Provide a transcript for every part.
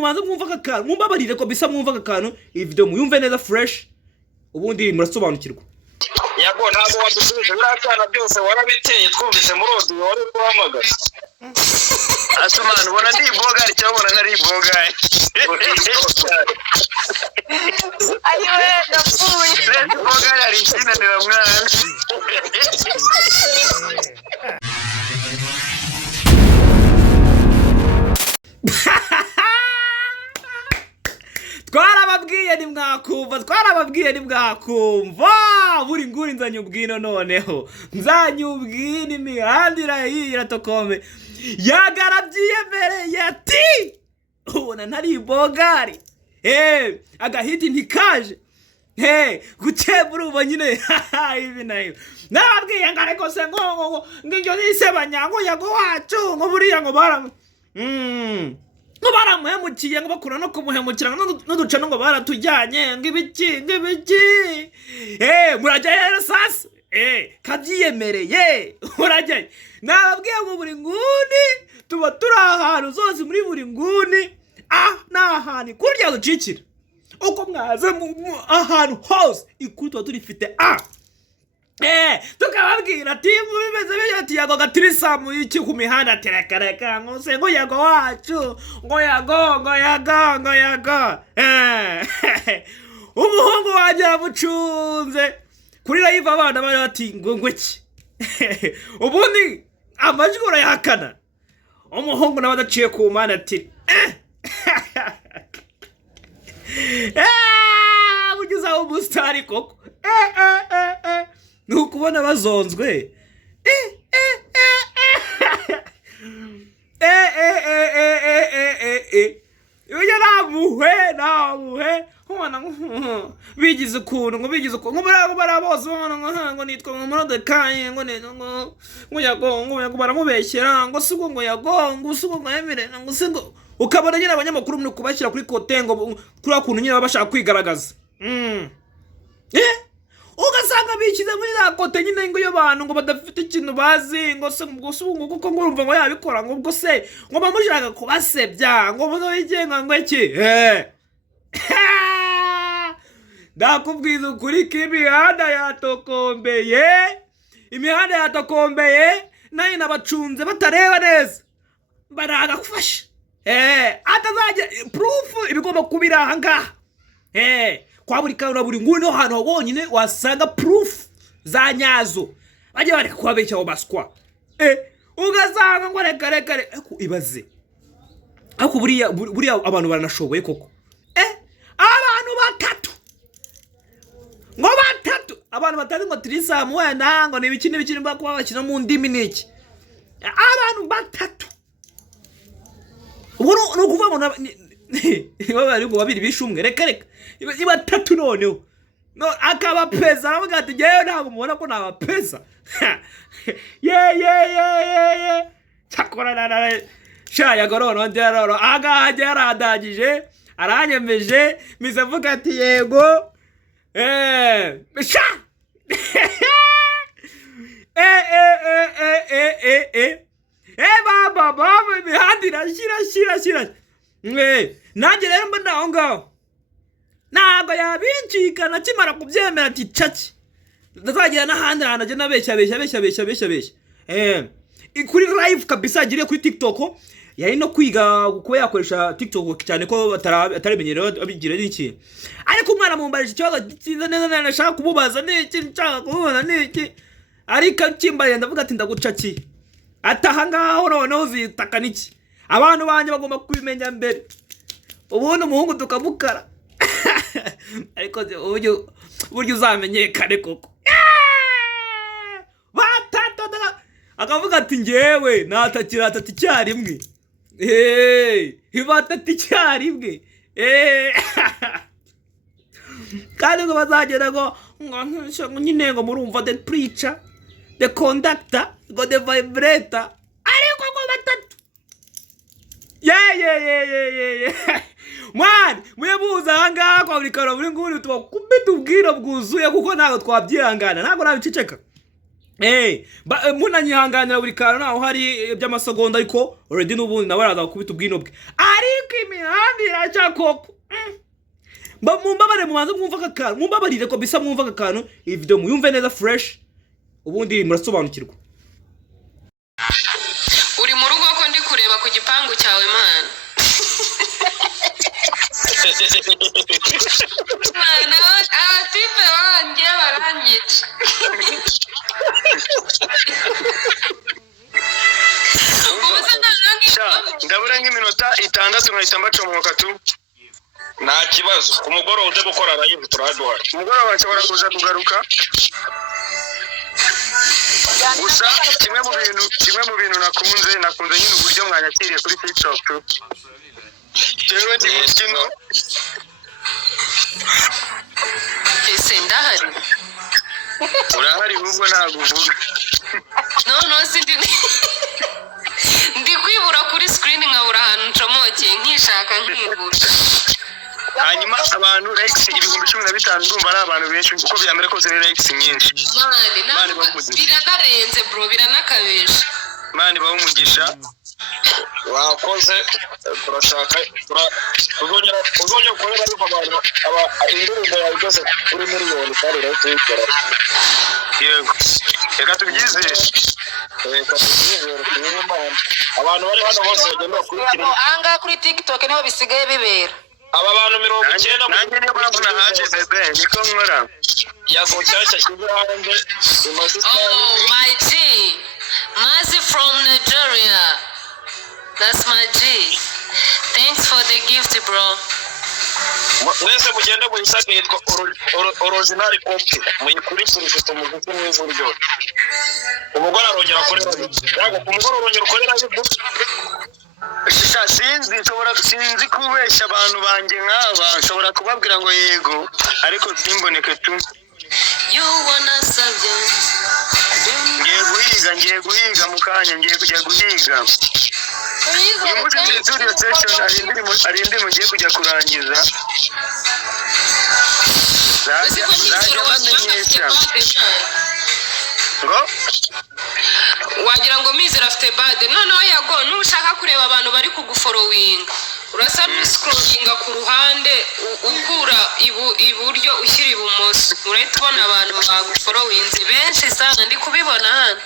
mubanza mwumva akakanu mumbabarire ko bisa mwumva akakanu iyi video muyumve neza fresh ubundi murasobanukirwa. Yago ntabwo wadusubije birakana byose warabiteye twumvise muri audio wari guhamagara. Asumana ubona ndi bogari cyangwa ubona ntari bogari? Ayiwe yapfuye. Bogari ari kinanira mwana. Twarababwiye ni mwakumva buri nguri nzanyubwino noneho nzanyubwino imihandira iratokome yagarabyiyemereye ati ubona ntari bogari agahiti ntikaje gukebura ubu nyine ibi nayo nababwiye ngo ariko se ngo ng'iryo nisebanya ngo Yago wacu ngo buriya ngo ngo baramuhemukiye ngo bakura no kumuhemukira n'uducano ngo baratujyanye ngo ibiki murajyayo sasa kabyiyemereye murajyayo nababwiye ngo buri nguni tuba turi ahantu zose muri buri nguni ni ahantu ikuru ryaducikira uko mwaze ahantu hose ikuru tuba turifite tukababwira ati bimeze ati Yago gatirisamu iki ku mihanda terekareka ngo se ngo Yago wacu ngo Yago umuhungu wanjye yamucunze kuri live abana bari bati ngo ngwiki ubundi amajwi urayahakana umuhungu nawe adaciye ku mana ati bugize umusitari koko nukubona bazonzwe iyo namuhe ubona bigize ukuntu ngo barabose ngo nitwa ngo Morodekayi ngo Yago baramubeshyera ngo si ngo Yago ngo si ngo yemere ngo si ngo ukabona nyine abanyamakuru muri kubashyira kuri kote ngo kuri akuntu nyine bashaka kwigaragaza ugasanga bishyize muri za kote nyine ngo iyo bantu ngo badafite ikintu bazi ngo se ngo kuko ngo urumva ngo yabikora ngo ubwo se ngo bamushaka kubasebya ngo muzoyigenga ngo iki ndakubwiza ukuri ko imihanda yatokombeye nayo nabacunze batareba neza baraga gufasha atazajya proof ibigomba kubira aha ngaha kwa buri kantu na buri nguni no hantu honyine wasanga proof za nyazo bajya bareka kubabeshya abo baswa ugasanga ngo reka ibaze ariko buriya abantu baranashoboye koko abantu batatu ngo tirisamu wenda ngo n'ibiki mba kuba bakina mu ndimi n'iki abantu batatu ubu ni ukuvuga ngo bari ngo babiri bishumwe reka batatu noneho akaba pesa aravuga ati ngewe ntabwo mubona ko naba pesa cyakora shaya gorono nderoro agaje yaradagije aranyemeje mize avuga ati yego sha baba imihanda irashyira nanjye rero mba naho ngaho ntabwo yabincikana kimara kubyemera ati caki ndazagira n'ahandi hantu ajya nabeshya kuri live kabisa agiriye kuri TikTok yari no kwiga kuba yakoresha TikTok cyane ko atarimenyereye abigira n'iki ariko umwana mumbarije ikibazo cyiza neza nashaka kumubaza n'iki nshaka kumubona n'iki ariko kimbaye ndavuga ati ndagucakiye ataha ngaho noneho uzitaka n'iki abantu banje bagomba kubimenya mbere ubundi umuhungu tukamukara ariko uburyo uzamenyekane koko akavuga ati ngewe natakira atatu icyarimwe batatu icyarimwe kandi ngo bazagera ngo nyine ngo murumva the preacher the conductor ngo the vibrator ariko ngo batatu mwana muyabuza ahangaha kwa buri kantu buri nguni tubakubita ubwiro bwuzuye kuko ntabwo twabyihangana ntabwo nabiceceka munanyihanganira buri kantu naho hari by'amasegonda ariko already n'ubundi nawe araza gukubita ubwino bwe ariko imihanda cya koko mumbabarire mubanze mwumva akakantu mumbabarire ko bisa mwumva akakantu iyi video muyumve neza fresh ubundi murasobanukirwa uri mu rugo ko ndi kureba ku gipangu cyawe man mana atipe wanjye baranyica ndabura nk'iminota 6 nkahita mbacomoka tu nta kibazo ku mugoroba uze gukora live turaduhari umugoroba bashobora kuza kugaruka gusa kimwe mu bintu nakunze nyine uburyo mwanyakiriye kuri TikTok jewe ndi mukino ese ndahari urahari ahubwo ntabwo uvuga no sindi ndi kwibura kuri screen nkabura ahantu ncomokeye nkishaka nkihuta hanyuma abantu likes 15,000 ndumva ari abantu benshi kuko byamere ko ziri likes nyinshi mani biranarenze bro biranakabesha mani bawumugisha wakoze turashaka uzongera gukorera ariko abantu indirimbo yawe byose kuri miliyoni kandi rero tuyikora yego reka tubyizere abantu bari hano bose bagenda bakurikira anga kuri TikTok niho bisigaye bibera aba bantu 90 nanjye niyo mpamvu nahaje bebe niko nkora yago cyashya kibe hanze oh my G Mazi from Nigeria that's my G thanks for the gift bro mwese mugende mu isake yitwa original copy muyikurikira ifite umuziki mwiza uryoshye umugore arongera akorera yago umugore arongera akorera sinzi kubeshya abantu banjye nk'aba nshobora kubabwira ngo yego ariko simboneke tu ngiye guhiga mu kanya ngiye kujya guhiga uyu munsi studio session hari indirimbo ngiye kujya kurangiza zajya bamenyesha ngo wagira ngo Mizero afite bad noneho yago nushaka kureba abantu bari kugufollowinga urasa n'uscrollinga ku ruhande ukura iburyo ushyira ibumoso urahita ubona abantu bagufollowinze benshi sana ndi kubibona hano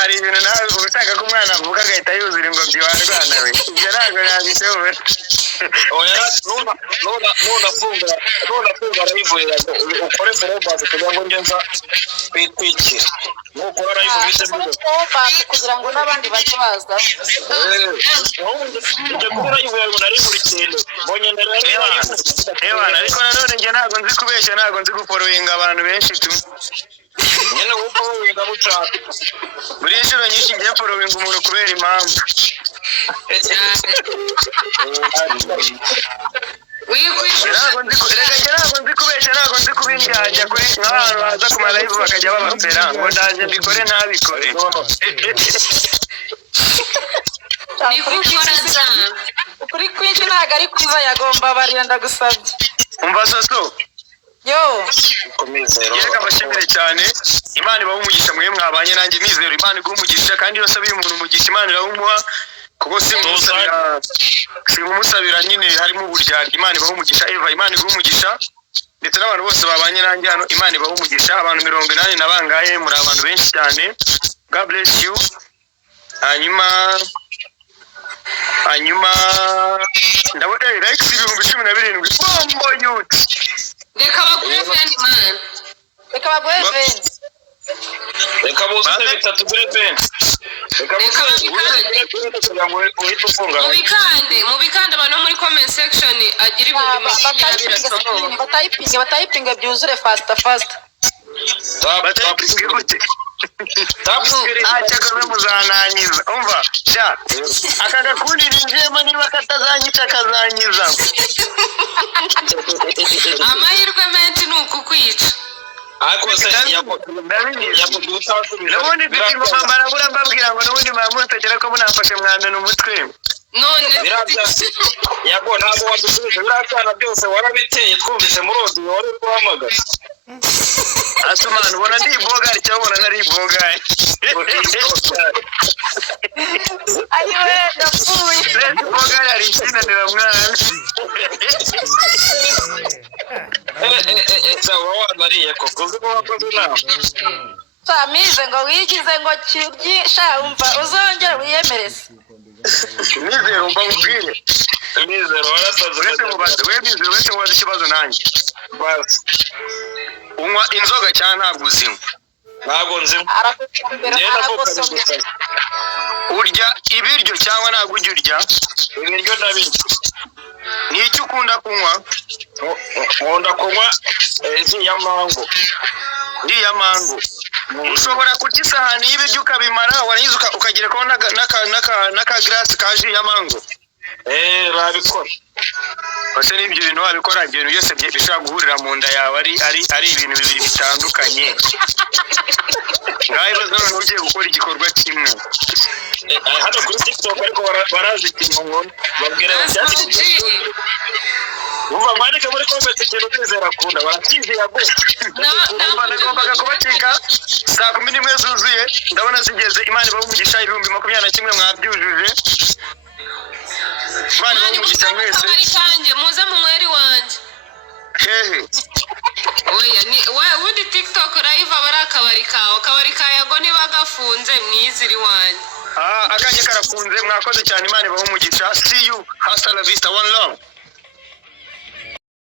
hari ibintu nawe ushaka ko umwana avuga agahita yuzura ingobyi warwana we ibyo ntabwo nabishobora ntunafunga arayivurira ukore forobasi kugira ngo ngenza kwitwikira nukora arayivurira kugira ngo n'abandi bajye baza njye kuri arayivurira ngo narivurikire mbonye ndarayivurira ariko nanone njye ntabwo nzi kubeshya ntabwo nzi guforoyinga abantu benshi tu nyine uko winga bucaka buri inshuro nyinshi ngiye forowinga umuntu kubera impamvu ntabwo nzi kubeshya ntabwo nzi kubindyajya kuri nk'abantu baza ku malayivu bakajya babapera ngo ndaje mbikore ntabikore ni gukora cyane ukuri kwinshi ntabwo ari kwiza yagomba barira ndagusabye umva soso yo yereka abashimire cyane imana ibaha umugisha mwe mwabanye nanjye Mizero imana iguha umugisha kandi yose abiye umuntu umugisha imana irawumuha kuko simumusabira nyine harimo uburyarya imana ibaha umugisha Eva imana iguha umugisha ndetse n'abantu bose babanye nanjye hano imana ibaha umugisha abantu 80 nabangaye muri abantu benshi cyane God bless you hanyuma ndabona likes 17,000 bombo youth reka baguhe veni man reka baguhe veni reka buzuze bitatu kuri veni reka buzuze kugira ngo uhite ufunga mu bikande abantu muri comment section agira ibintu batayipinga byuzure fast batayipinga gute cyakaze muzananyiza umva sha aka gakundi ninjiyemo niba katazanyica kazanyiza amahirwe menshi ni ukukwica nubundi mfite ingoma mbarabura mbabwira ngo nubundi mwamutegera ko munafashe mwamena umutwe none yago ntabwo wadusubije biriya byana byose warabiteye twumvise muri odiyo wari guhamagara asumana ubona ndi bogari cyangwa ubona ntari bogari ayiwe ndapfuye Leti bogari ari kinanira mwana sawa wanariye koko uzi ko wakoze nawe Famize ngo wigize ngo kiryi umva uzongera wiyemereze Mizero umva mubwire Mizero warasaze uretse mubaze we Mizero uretse mubaze ikibazo nanjye basi unywa inzoga cyane ntabwo uzinywa ntabwo nzimo aragosomye urya ibiryo cyangwa ntabwo ujya urya ibiryo ndabirya ni icyo ukunda kunywa nkunda kunywa ji ya mango iriya mango ushobora kurya isahani y'ibiryo ukabimara warangiza ukagerekaho n'akagirasi ka ji ya mango babikora bose n'ibyo bintu wabikora ibyo bintu byose bishobora guhurira mu nda yawe ari ibintu bibiri bitandukanye ngaho ibibazo none ugiye gukora igikorwa kimwe hano kuri TikTok ariko barazi ikintu nkunda babwira bati umva mwandike muri comment ikintu Mizero akunda barakiziye gose nagombaga kubacika saa 11 zuzuye ndabona zigeze Imana ibahe umugisha 2021 mwabyujuje Imana ibahe umugisha mwese muze mu mweri wanje hehe oya wundi TikTok live abari akabari ka Yago niba gafunze mwiziri wanje akanya karafunze mwakoze cyane Imana ibahe umugisha see you hasta la vista one love